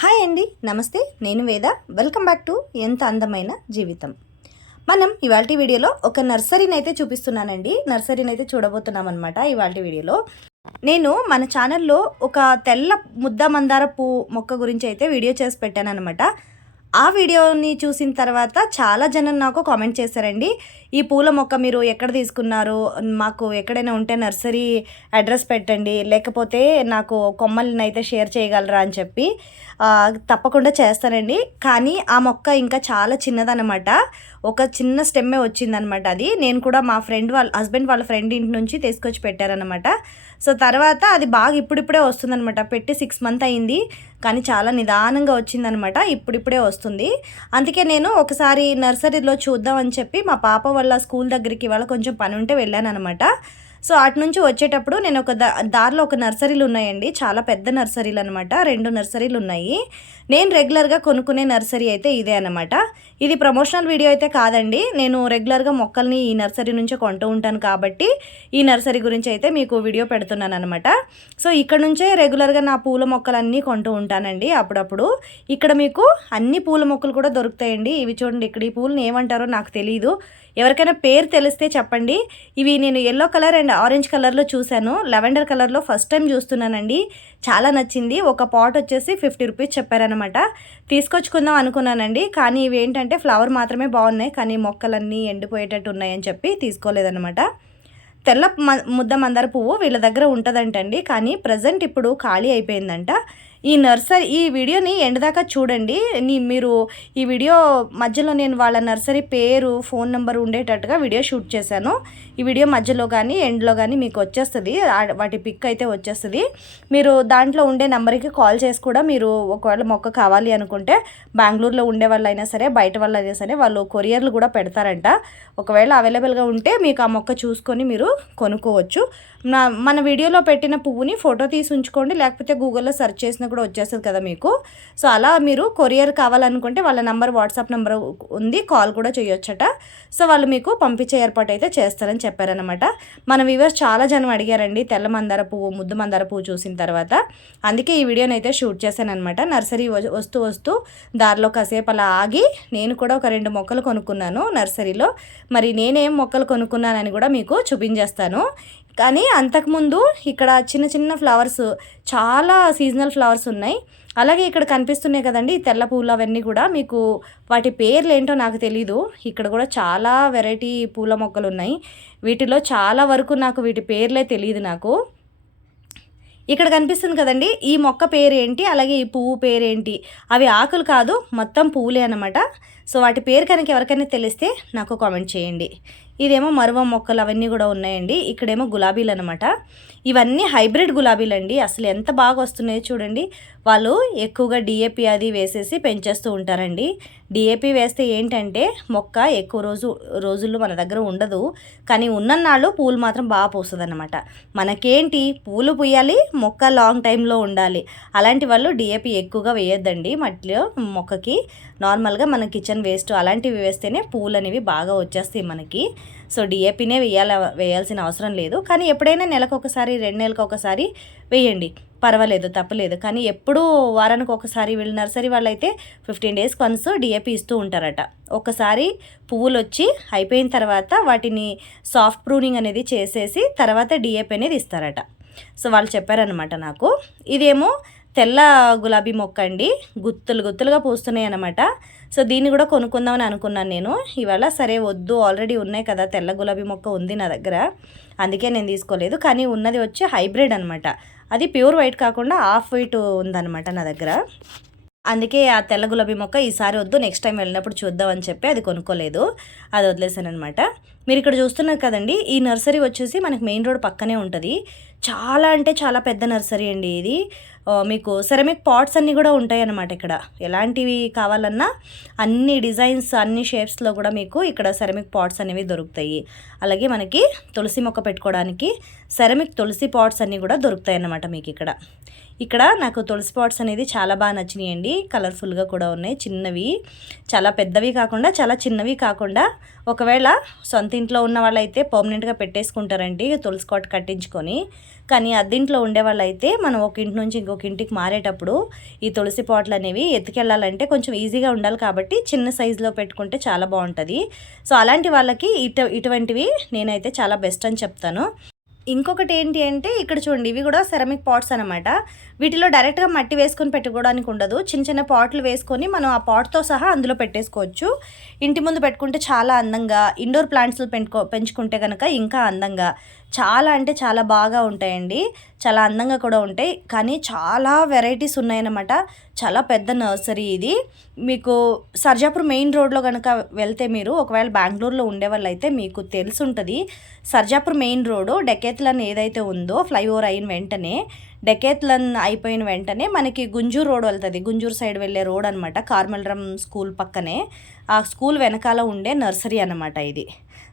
Hi అండి నమస్తే నేను వేద. వెల్కమ్ బ్యాక్ టు ఎంత అందమైన జీవితం. మనం ఇవాళ వీడియోలో ఒక నర్సరీని అయితే చూపిస్తున్నానండి. నర్సరీని అయితే చూడబోతున్నాం అనమాట ఇవాళ వీడియోలో. నేను మన ఛానల్లో ఒక తెల్ల ముద్ద మందార పువ్వు మొక్క గురించి అయితే వీడియో చేసి పెట్టాను అనమాట ఆ వీడియోని చూసిన తర్వాత చాలా జనం నాకు కామెంట్ చేశారండి. ఈ పూల మొక్క మీరు ఎక్కడ తీసుకున్నారు? మాకు ఎక్కడైనా ఉంటే నర్సరీ అడ్రస్ పెట్టండి. లేకపోతే నాకు కొమ్మల్ని అయితే షేర్ చేయగలరా అని చెప్పి తప్పకుండా చేస్తానండి. కానీ ఆ మొక్క ఇంకా చాలా చిన్నదనమాట ఒక చిన్న స్టెమ్మే వచ్చిందనమాట అది. నేను కూడా మా ఫ్రెండ్ వాళ్ళ హస్బెండ్ వాళ్ళ ఫ్రెండ్ ఇంటి నుంచి తీసుకొచ్చి పెట్టారనమాట సో తర్వాత అది బాగా ఇప్పుడిప్పుడే వస్తుందనమాట పెట్టి సిక్స్ మంత్ అయింది. కానీ చాలా నిదానంగా వచ్చిందనమాట ఇప్పుడిప్పుడే వస్తుంది. అందుకే నేను ఒకసారి నర్సరీలో చూద్దామని చెప్పి మా పాప వాళ్ళ స్కూల్ దగ్గరికి వాళ్ళ కొంచెం పని ఉంటే వెళ్ళాను అనమాట సో అటు నుంచి వచ్చేటప్పుడు నేను ఒక దా దారిలో ఒక నర్సరీలు ఉన్నాయండి. చాలా పెద్ద నర్సరీలు అనమాట రెండు నర్సరీలు ఉన్నాయి. నేను రెగ్యులర్గా కొనుక్కునే నర్సరీ అయితే ఇదే అనమాట ఇది ప్రమోషనల్ వీడియో అయితే కాదండి. నేను రెగ్యులర్గా మొక్కల్ని ఈ నర్సరీ నుంచే కొంటూ ఉంటాను కాబట్టి ఈ నర్సరీ గురించి అయితే మీకు వీడియో పెడుతున్నాను అనమాట సో ఇక్కడ నుంచే రెగ్యులర్గా నా పూల మొక్కలన్నీ కొంటూ ఉంటానండి అప్పుడప్పుడు. ఇక్కడ మీకు అన్ని పూల మొక్కలు కూడా దొరుకుతాయండి. ఇవి చూడండి ఇక్కడ ఈ పూలను ఏమంటారో నాకు తెలియదు ఎవరికైనా పేరు తెలిస్తే చెప్పండి. ఇవి నేను ఎల్లో కలర్ అండ్ ఆరెంజ్ కలర్లో చూశాను. లెవెండర్ కలర్లో ఫస్ట్ టైం చూస్తున్నానండి. చాలా నచ్చింది. ఒక పాట్ వచ్చేసి ఫిఫ్టీ రూపీస్ చెప్పారనమాట తీసుకొచ్చుకుందాం అనుకున్నానండి. కానీ ఇవి ఏంటంటే ఫ్లవర్ మాత్రమే బాగున్నాయి. కానీ మొక్కలన్నీ ఎండిపోయేటట్టు ఉన్నాయని చెప్పి తీసుకోలేదనమాట తెల్ల మ- ముద్ద మందార పువ్వు వీళ్ళ దగ్గర ఉంటుందంటండి. కానీ ప్రజెంట్ ఇప్పుడు ఖాళీ అయిపోయిందంట. ఈ నర్సరీ ఈ వీడియోని ఎండ్ దాకా చూడండి. నీ మీరు ఈ వీడియో మధ్యలో నేను వాళ్ళ నర్సరీ పేరు ఫోన్ నెంబర్ ఉండేటట్టుగా వీడియో షూట్ చేశాను. ఈ వీడియో మధ్యలో కానీ ఎండ్లో కానీ మీకు వచ్చేస్తుంది. వాటి పిక్ అయితే వచ్చేస్తుంది. మీరు దాంట్లో ఉండే నెంబర్కి కాల్ చేసి కూడా మీరు ఒకవేళ మొక్క కావాలి అనుకుంటే బెంగళూరులో ఉండే వాళ్ళైనా సరే బయట వాళ్ళైనా సరే వాళ్ళు కొరియర్లు కూడా పెడతారంట. ఒకవేళ అవైలబుల్గా ఉంటే మీకు ఆ మొక్క చూసుకొని మీరు కొనుక్కోవచ్చు. నా మన వీడియోలో పెట్టిన పువ్వుని ఫోటో తీసి ఉంచుకోండి. లేకపోతే గూగుల్లో సెర్చ్ చేసిన కూడా వచ్చేస్తుంది కదా మీకు. సో అలా మీరు కొరియర్ కావాలనుకుంటే వాళ్ళ నంబర్ వాట్సాప్ నెంబర్ ఉంది కాల్ కూడా చేయొచ్చట. సో వాళ్ళు మీకు పంపించే ఏర్పాటు అయితే చేస్తారని చెప్పారనమాట మన వ్యూవర్స్ చాలా జనం అడిగారండి తెల్ల మందార పువ్వు ముద్దు మందార పువ్వు చూసిన తర్వాత. అందుకే ఈ వీడియోని అయితే షూట్ చేశానమాట నర్సరీ వస్తూ వస్తూ దారిలో కాసేపు అలా ఆగి నేను కూడా ఒక రెండు మొక్కలు కొనుక్కున్నాను నర్సరీలో. మరి నేనేం మొక్కలు కొనుక్కున్నానని కూడా మీకు చూపించేస్తాను. కానీ అంతకుముందు ఇక్కడ చిన్న చిన్న ఫ్లవర్స్ చాలా సీజనల్ ఫ్లవర్స్ ఉన్నాయి. అలాగే ఇక్కడ కనిపిస్తున్నాయి కదండి తెల్ల పూలు అవన్నీ కూడా. మీకు వాటి పేర్లు ఏంటో నాకు తెలీదు. ఇక్కడ కూడా చాలా వెరైటీ పూల మొక్కలు ఉన్నాయి. వీటిలో చాలా వరకు నాకు వీటి పేర్లే తెలియదు నాకు. ఇక్కడ కనిపిస్తుంది కదండి ఈ మొక్క పేరేంటి? అలాగే ఈ పువ్వు పేరేంటి? అవి ఆకులు కాదు మొత్తం పువ్వులే అనమాట సో వాటి పేరు కనుక ఎవరికైనా తెలిస్తే నాకు కామెంట్ చేయండి. ఇదేమో మరువ మొక్కలు అవన్నీ కూడా ఉన్నాయండి. ఇక్కడేమో గులాబీలు అనమాట ఇవన్నీ హైబ్రిడ్ గులాబీలు అండి అసలు ఎంత బాగా వస్తున్నాయో చూడండి. వాళ్ళు ఎక్కువగా డిఏపి అది వేసేసి పెంచేస్తూ ఉంటారండి. డిఏపి వేస్తే ఏంటంటే మొక్క ఎక్కువ రోజు రోజుల్లో మన దగ్గర ఉండదు. కానీ ఉన్నన్నాళ్ళు పూలు మాత్రం బాగా పూస్తుంది అనమాట మనకేంటి? పూలు పూయాలి మొక్క లాంగ్ టైంలో ఉండాలి. అలాంటి వాళ్ళు డిఏపి ఎక్కువగా వేయొద్దండి. మట్టిలో మొక్కకి. నార్మల్గా మన కిచెన్ వేస్ట్ అలాంటివి వేస్తేనే పూలు అనేవి బాగా వచ్చేస్తాయి మనకి. సో డిఏపినే వేయాల వేయాల్సిన అవసరం లేదు. కానీ ఎప్పుడైనా నెలకు ఒకసారి రెండు నెలలకు ఒకసారి వేయండి. పర్వాలేదు తప్పలేదు. కానీ ఎప్పుడూ వారానికి ఒకసారి వీళ్ళు నర్సరీ వాళ్ళు అయితే ఫిఫ్టీన్ డేస్ వన్స్ డిఏపి ఇస్తూ ఉంటారట. ఒకసారి పువ్వులు వచ్చి అయిపోయిన తర్వాత వాటిని సాఫ్ట్ ప్రూనింగ్ అనేది చేసేసి తర్వాత డిఏపి అనేది ఇస్తారట. సో వాళ్ళు చెప్పారనమాట నాకు. ఇదేమో తెల్ల గులాబీ మొక్క అండి గుత్తులు గుత్తులుగా పూస్తున్నాయి అనమాట సో దీన్ని కూడా కొనుక్కుందామని అనుకున్నాను నేను. ఇవాళ సరే వద్దు ఆల్రెడీ ఉన్నాయి కదా తెల్ల గులాబీ మొక్క ఉంది నా దగ్గర. అందుకే నేను తీసుకోలేదు. కానీ ఉన్నది వచ్చి హైబ్రిడ్ అనమాట అది ప్యూర్ వైట్ కాకుండా హాఫ్ వైట్ ఉందన్నమాట నా దగ్గర. అందుకే ఆ తెల్ల గులాబీ మొక్క ఈసారి వద్దు నెక్స్ట్ టైం వెళ్ళినప్పుడు చూద్దామని చెప్పి అది కొనుక్కోలేదు. అది వదిలేసాను అనమాట మీరు ఇక్కడ చూస్తున్నారు కదండి ఈ నర్సరీ వచ్చేసి మనకి మెయిన్ రోడ్ పక్కనే ఉంటుంది. చాలా అంటే చాలా పెద్ద నర్సరీ అండి ఇది. మీకు సెరమిక్ పాట్స్ అన్నీ కూడా ఉంటాయి అన్నమాట ఇక్కడ. ఎలాంటివి కావాలన్నా అన్ని డిజైన్స్ అన్ని షేప్స్లో కూడా మీకు ఇక్కడ సెరమిక్ పాట్స్ అనేవి దొరుకుతాయి. అలాగే మనకి తులసి మొక్క పెట్టుకోవడానికి సెరమిక్ తులసి పాట్స్ అన్నీ కూడా దొరుకుతాయి అన్నమాట మీకు ఇక్కడ. ఇక్కడ నాకు తులసి పాట్స్ అనేది చాలా బాగా నచ్చినాయండి. కలర్ఫుల్గా కూడా ఉన్నాయి. చిన్నవి చాలా పెద్దవి కాకుండా చాలా చిన్నవి కాకుండా ఒకవేళ సొంత ఇంట్లో ఉన్న వాళ్ళైతే పర్మనెంట్గా పెట్టేసుకుంటారండి తులసి కోట కట్టించుకొని. కానీ అద్దింట్లో ఉండే వాళ్ళైతే మనం ఒక ఇంటి నుంచి ఇంకొక ఇంటికి మారేటప్పుడు ఈ తులసి పాట్లు అనేవి ఎత్తుకెళ్ళాలంటే కొంచెం ఈజీగా ఉండాలి కాబట్టి చిన్న సైజులో పెట్టుకుంటే చాలా బాగుంటుంది. సో అలాంటి వాళ్ళకి ఇటు ఇటువంటివి నేనైతే చాలా బెస్ట్ అని చెప్తాను. ఇంకొకటి ఏంటి అంటే ఇక్కడ చూడండి ఇవి కూడా సెరమిక్ పాట్స్ అనమాట వీటిలో డైరెక్ట్గా మట్టి వేసుకొని పెట్టుకోవడానికి ఉండదు. చిన్న చిన్న పాట్లు వేసుకొని మనం ఆ పాట్తో సహా అందులో పెట్టేసుకోవచ్చు. ఇంటి ముందు పెట్టుకుంటే చాలా అందంగా ఇండోర్ ప్లాంట్స్ పెంచుకో పెంచుకుంటే కనుక ఇంకా అందంగా. చాలా అంటే చాలా బాగా ఉంటాయండి. చాలా అందంగా కూడా ఉంటాయి. కానీ చాలా వెరైటీస్ ఉన్నాయన్నమాట. చాలా పెద్ద నర్సరీ ఇది. మీకు సర్జాపూర్ మెయిన్ రోడ్లో కనుక వెళ్తే మీరు ఒకవేళ బెంగళూరులో ఉండే అయితే మీకు తెలుసుంటుంది. సర్జాపూర్ మెయిన్ రోడ్డు డెకేత్లన్ ఏదైతే ఉందో ఫ్లైఓవర్ అయిన వెంటనే డెకేత్లన్ అయిపోయిన వెంటనే మనకి గుంజూరు రోడ్ వెళ్తుంది. గుంజూరు సైడ్ వెళ్ళే రోడ్ అనమాట కార్మల్రం స్కూల్ పక్కనే. ఆ స్కూల్ వెనకాల ఉండే నర్సరీ అనమాట ఇది.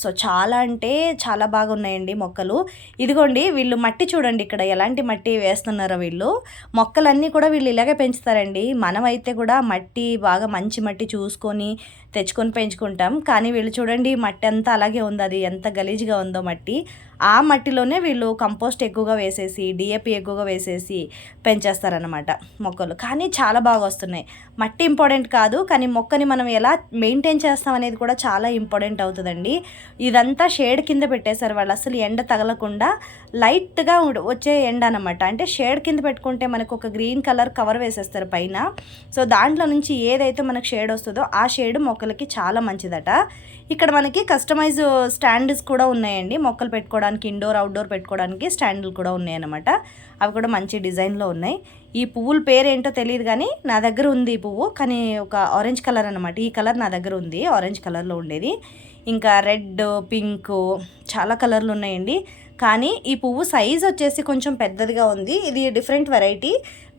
సో చాలా అంటే చాలా బాగా ఉన్నాయండి మొక్కలు. ఇదిగోండి వీళ్ళు మట్టి చూడండి ఇక్కడ ఎలాంటి మట్టి వేస్తున్నారో వీళ్ళు. మొక్కలన్నీ కూడా వీళ్ళు ఇలాగే పెంచుతారండి. మనమైతే కూడా మట్టి బాగా మంచి మట్టి చూసుకొని తెచ్చుకొని పెంచుకుంటాం. కానీ వీళ్ళు చూడండి మట్టి అంతా అలాగే ఉంది. అది ఎంత గలీజ్గా ఉందో మట్టి. ఆ మట్టిలోనే వీళ్ళు కంపోస్ట్ ఎక్కువగా వేసేసి డిఏపి ఎక్కువగా వేసేసి పెంచేస్తారనమాట మొక్కలు. కానీ చాలా బాగా వస్తున్నాయి. మట్టి ఇంపార్టెంట్ కాదు కానీ మొక్కని మనం ఎలా మెయింటైన్ చేస్తాం అనేది కూడా చాలా ఇంపార్టెంట్ అవుతుందండి. ఇదంతా షేడ్ కింద పెట్టేశారు వాళ్ళు. అసలు ఎండ తగలకుండా లైట్గా వచ్చే ఎండ అనమాట అంటే షేడ్ కింద పెట్టుకుంటే మనకు ఒక గ్రీన్ కలర్ కవర్ వేసేస్తారు పైన. సో దాంట్లో నుంచి ఏదైతే మనకు షేడ్ వస్తుందో ఆ షేడ్ మొక్క మొక్కలకి చాలా మంచిదట. ఇక్కడ మనకి కస్టమైజ్ స్టాండ్స్ కూడా ఉన్నాయండి. మొక్కలు పెట్టుకోవడానికి ఇండోర్ అవుట్డోర్ పెట్టుకోవడానికి స్టాండ్లు కూడా ఉన్నాయన్నమాట. అవి కూడా మంచి డిజైన్లో ఉన్నాయి. ఈ పువ్వుల పేరు ఏంటో తెలియదు కానీ నా దగ్గర ఉంది ఈ పువ్వు. కానీ ఒక ఆరెంజ్ కలర్ అనమాట ఈ కలర్ నా దగ్గర ఉంది. ఆరెంజ్ కలర్లో ఉండేది. ఇంకా రెడ్ పింక్ చాలా కలర్లు ఉన్నాయండి. కానీ ఈ పువ్వు సైజ్ వచ్చేసి కొంచెం పెద్దదిగా ఉంది. ఇది డిఫరెంట్ వెరైటీ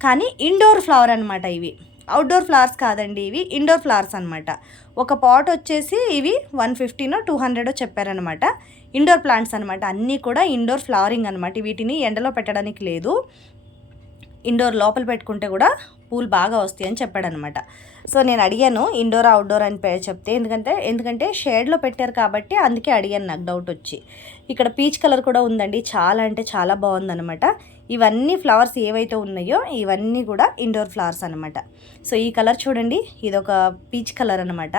కానీ ఇండోర్ ఫ్లవర్ అనమాట ఇవి. అవుట్డోర్ ఫ్లవర్స్ కాదండి ఇవి ఇండోర్ ఫ్లవర్స్ అనమాట ఒక పాట్ వచ్చేసి ఇవి వన్ ఫిఫ్టీనో టూ హండ్రెడో చెప్పారనమాట ఇండోర్ ప్లాంట్స్ అనమాట అన్నీ కూడా ఇండోర్ ఫ్లవరింగ్ అనమాట వీటిని ఎండలో పెట్టడానికి లేదు. ఇండోర్ లోపల పెట్టుకుంటే కూడా పూలు బాగా వస్తాయి అని చెప్పాడనమాట. సో నేను అడిగాను ఇండోర్ అవుట్డోర్? అని పేరు చెప్తే ఎందుకంటే ఎందుకంటే షేడ్లో పెట్టారు కాబట్టి అందుకే అడిగాను నాకు డౌట్ వచ్చి. ఇక్కడ పీచ్ కలర్ కూడా ఉందండి చాలా అంటే చాలా బాగుందనమాట. ఇవన్నీ ఫ్లవర్స్ ఏవైతే ఉన్నాయో ఇవన్నీ కూడా ఇండోర్ ఫ్లవర్స్ అనమాట. సో ఈ కలర్ చూడండి ఇది ఒక పీచ్ కలర్ అనమాట.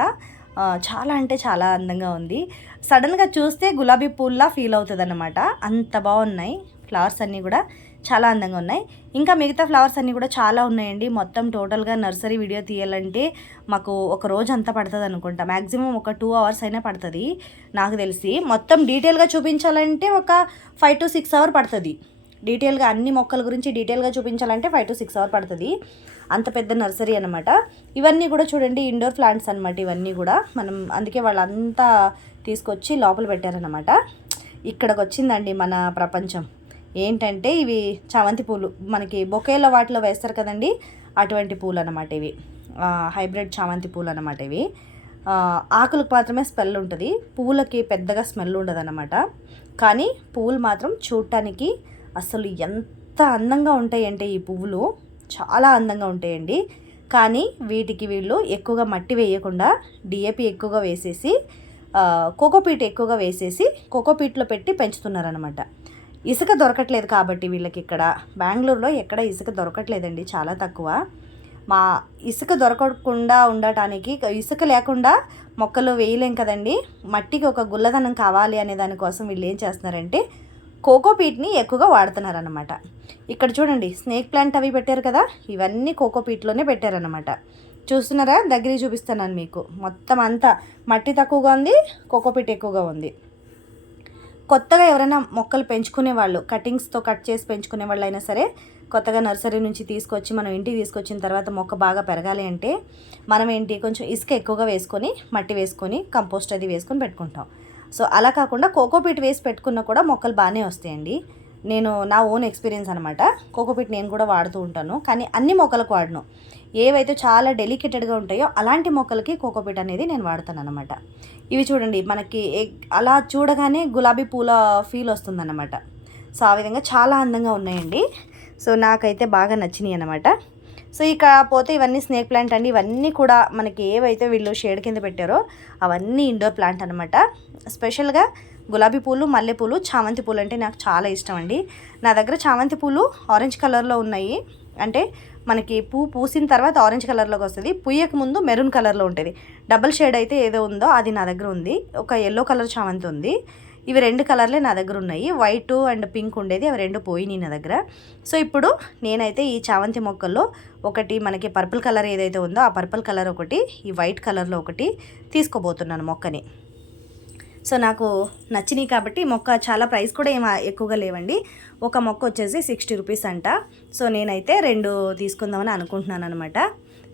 చాలా అంటే చాలా అందంగా ఉంది. సడన్గా చూస్తే గులాబీ పూల్లా ఫీల్ అవుతుంది అనమాట అంత బాగున్నాయి ఫ్లవర్స్ అన్నీ కూడా. చాలా అందంగా ఉన్నాయి. ఇంకా మిగతా ఫ్లవర్స్ అన్నీ కూడా చాలా ఉన్నాయండి. మొత్తం టోటల్గా నర్సరీ వీడియో తీయాలంటే మాకు ఒక రోజు అంతా పడుతుంది అనుకుంటా. మ్యాక్సిమం ఒక టూ అవర్స్ అయినా పడుతుంది నాకు తెలిసి. మొత్తం డీటెయిల్గా చూపించాలంటే ఒక ఫైవ్ టు సిక్స్ అవర్ పడుతుంది. డీటెయిల్గా అన్ని మొక్కల గురించి డీటెయిల్గా చూపించాలంటే ఫైవ్ టు సిక్స్ అవర్ పడుతుంది. అంత పెద్ద నర్సరీ అనమాట ఇవన్నీ కూడా చూడండి ఇండోర్ ప్లాంట్స్ అనమాట ఇవన్నీ కూడా. మనం అందుకే వాళ్ళంతా తీసుకొచ్చి లోపల పెట్టారనమాట ఇక్కడికి వచ్చిందండి మన ప్రపంచం. ఏంటంటే ఇవి చామంతి పూలు. మనకి బొకేల వాటిలో వేస్తారు కదండి అటువంటి పూలు అనమాట ఇవి హైబ్రిడ్ చామంతి పూలు అనమాట ఇవి ఆకులకు మాత్రమే స్మెల్ ఉంటుంది పూలకి పెద్దగా స్మెల్ ఉండదన్నమాట. కానీ పువ్వులు మాత్రం చూడటానికి అసలు ఎంత అందంగా ఉంటాయంటే ఈ పువ్వులు చాలా అందంగా ఉంటాయండి. కానీ వీటికి వీళ్ళు ఎక్కువగా మట్టి వేయకుండా డిఏపి ఎక్కువగా వేసేసి కోకోపీట్ ఎక్కువగా వేసేసి కోకోపీట్లో పెట్టి పెంచుతున్నారనమాట ఇసుక దొరకట్లేదు కాబట్టి వీళ్ళకి ఇక్కడ. బెంగళూరులో ఎక్కడ ఇసుక దొరకట్లేదండి చాలా తక్కువ. మా ఇసుక దొరకకుండా ఉండటానికి ఇసుక లేకుండా మొక్కలు వేయలేం కదండి. మట్టికి ఒక గుల్లదనం కావాలి అనే దానికోసం వీళ్ళు ఏం చేస్తున్నారంటే కోకోపీట్ని ఎక్కువగా వాడుతున్నారనమాట ఇక్కడ చూడండి స్నేక్ ప్లాంట్ అవి పెట్టారు కదా ఇవన్నీ కోకోపీట్లోనే పెట్టారనమాట చూస్తున్నారా? దగ్గరికి చూపిస్తున్నాను మీకు. మొత్తం అంతా మట్టి తక్కువగా ఉంది కోకోపీట్ ఎక్కువగా ఉంది. కొత్తగా ఎవరైనా మొక్కలు పెంచుకునే వాళ్ళు కటింగ్స్తో కట్ చేసి పెంచుకునే వాళ్ళు అయినా సరే కొత్తగా నర్సరీ నుంచి తీసుకొచ్చి మనం ఇంటికి తీసుకొచ్చిన తర్వాత మొక్క బాగా పెరగాలి అంటే మనం ఏంటి కొంచెం ఇసుక ఎక్కువగా వేసుకొని మట్టి వేసుకొని కంపోస్ట్ అది వేసుకొని పెట్టుకుంటాం. సో అలా కాకుండా కోకోపీట్ వేసి పెట్టుకున్నా కూడా మొక్కలు బాగానే వస్తాయండి. నేను నా ఓన్ ఎక్స్పీరియన్స్ అనమాట కోకోపీట్ నేను కూడా వాడుతూ ఉంటాను. కానీ అన్ని మొక్కలకు వాడను. ఏవైతే చాలా డెలికేటెడ్గా ఉంటాయో అలాంటి మొక్కలకి కోకోపీట్ అనేది నేను వాడతాను అనమాట ఇవి చూడండి మనకి అలా చూడగానే గులాబీ పూల ఫీల్ వస్తుందన్నమాట. సో ఆ విధంగా చాలా అందంగా ఉన్నాయండి. సో నాకైతే బాగా నచ్చినాయి అనమాట సో ఇక పోతే ఇవన్నీ స్నేక్ ప్లాంట్ అండి. ఇవన్నీ కూడా మనకి ఏవైతే వీళ్ళు షేడ్ కింద పెట్టారో అవన్నీ ఇండోర్ ప్లాంట్ అనమాట స్పెషల్గా గులాబీ పూలు మల్లెపూలు చామంతి పూలు అంటే నాకు చాలా ఇష్టం అండి. నా దగ్గర చామంతి పూలు ఆరెంజ్ కలర్లో ఉన్నాయి. అంటే మనకి పూ పూసిన తర్వాత ఆరెంజ్ కలర్లోకి వస్తుంది. పుయ్యక ముందు మెరూన్ కలర్లో ఉంటుంది. డబల్ షేడ్ అయితే ఏదో ఉందో అది నా దగ్గర ఉంది. ఒక ఎల్లో కలర్ చామంతి ఉంది. ఇవి రెండు కలర్లే నా దగ్గర ఉన్నాయి. వైట్ అండ్ పింక్ ఉండేది. అవి రెండు పోయినాయి నా దగ్గర. సో ఇప్పుడు నేనైతే ఈ చామంతి మొక్కల్లో ఒకటి మనకి పర్పుల్ కలర్ ఏదైతే ఉందో ఆ పర్పుల్ కలర్ ఒకటి ఈ వైట్ కలర్లో ఒకటి తీసుకోబోతున్నాను మొక్కని. సో నాకు నచ్చినాయి కాబట్టి మొక్క చాలా ప్రైస్ కూడా ఏం ఎక్కువగా లేవండి. ఒక మొక్క వచ్చేసి సిక్స్టీ రూపీస్ అంట. సో నేనైతే రెండు తీసుకుందామని అనుకుంటున్నాను అనమాట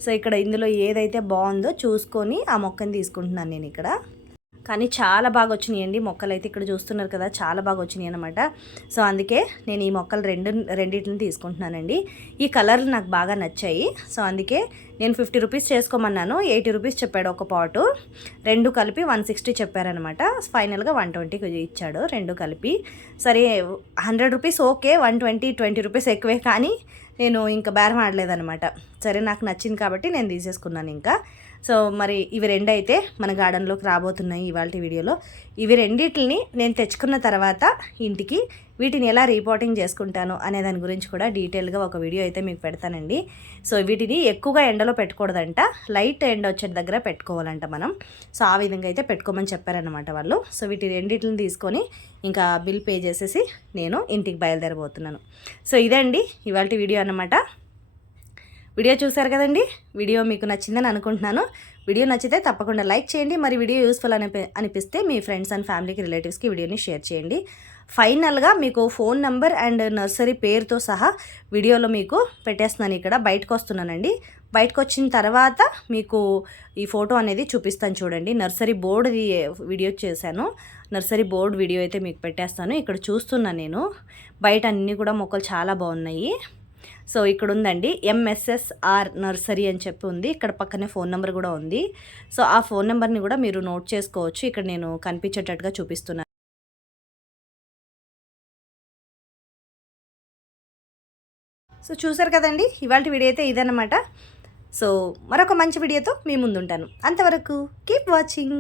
సో ఇక్కడ ఇందులో ఏదైతే బాగుందో చూసుకొని ఆ మొక్కని తీసుకుంటున్నాను నేను ఇక్కడ. కానీ చాలా బాగా వచ్చినాయండి మొక్కలు అయితే ఇక్కడ చూస్తున్నారు కదా చాలా బాగా వచ్చినాయి అనమాట సో అందుకే నేను ఈ మొక్కలు రెండు రెండింటిని తీసుకుంటున్నానండి. ఈ కలర్లు నాకు బాగా నచ్చాయి. సో అందుకే నేను ఫిఫ్టీ రూపీస్ చేసుకోమన్నాను. ఎయిటీ రూపీస్ చెప్పాడు ఒక పాటు. రెండు కలిపి వన్ సిక్స్టీ చెప్పారనమాట ఫైనల్గా వన్ ట్వంటీకి ఇచ్చాడు రెండు కలిపి. సరే hundred rupees okay one twenty twenty rupees ఎక్కువే కానీ నేను ఇంకా బేరం ఆడలేదనమాట సరే నాకు నచ్చింది కాబట్టి నేను తీసేసుకున్నాను ఇంకా. సో మరి ఇవి రెండు అయితే మన గార్డెన్లోకి రాబోతున్నాయి ఇవాళ వీడియోలో. ఇవి రెండింటిని నేను తెచ్చుకున్న తర్వాత ఇంటికి వీటిని ఎలా రీపోర్టింగ్ చేసుకుంటాను అనే దాని గురించి కూడా డీటెయిల్గా ఒక వీడియో అయితే మీకు పెడతానండి. సో వీటిని ఎక్కువగా ఎండలో పెట్టకూడదంట లైట్ ఎండ వచ్చే దగ్గర పెట్టుకోవాలంట మనం. సో ఆ విధంగా అయితే పెట్టుకోమని చెప్పారనమాట వాళ్ళు. సో వీటి రెండింటిని తీసుకొని ఇంకా బిల్ పే చేసేసి నేను ఇంటికి బయలుదేరబోతున్నాను. సో ఇదండి ఇవాళ వీడియో అనమాట వీడియో చూసారు కదండి? వీడియో మీకు నచ్చిందని అనుకుంటున్నాను. వీడియో నచ్చితే తప్పకుండా లైక్ చేయండి. మరి వీడియో యూస్ఫుల్ అని అనిపిస్తే మీ ఫ్రెండ్స్ అండ్ ఫ్యామిలీకి రిలేటివ్స్కి వీడియోని షేర్ చేయండి. ఫైనల్గా మీకు ఫోన్ నెంబర్ అండ్ నర్సరీ పేరుతో సహా వీడియోలో మీకు పెట్టేస్తున్నాను ఇక్కడ. బయటకు వస్తున్నానండి. బయటకు వచ్చిన తర్వాత మీకు ఈ ఫోటో అనేది చూపిస్తాను చూడండి. నర్సరీ బోర్డు వీడియో చేశాను. నర్సరీ బోర్డు వీడియో అయితే మీకు పెట్టేస్తాను. ఇక్కడ చూస్తున్నాను నేను. బయట అన్నీ కూడా మొక్కలు చాలా బాగున్నాయి. సో ఇక్కడ ఉందండి ఎంఎస్ఎస్ఆర్ నర్సరీ అని చెప్పి ఉంది. ఇక్కడ పక్కనే ఫోన్ నెంబర్ కూడా ఉంది. సో ఆ ఫోన్ నెంబర్ని కూడా మీరు నోట్ చేసుకోవచ్చు. ఇక్కడ నేను కనిపించేటట్టుగా చూపిస్తున్నాను. సో చూసారు కదండి ఇవాళ వీడియో అయితే ఇదన్నమాట. సో మరొక మంచి వీడియోతో మీ ముందుంటాను. అంతవరకు కీప్ వాచింగ్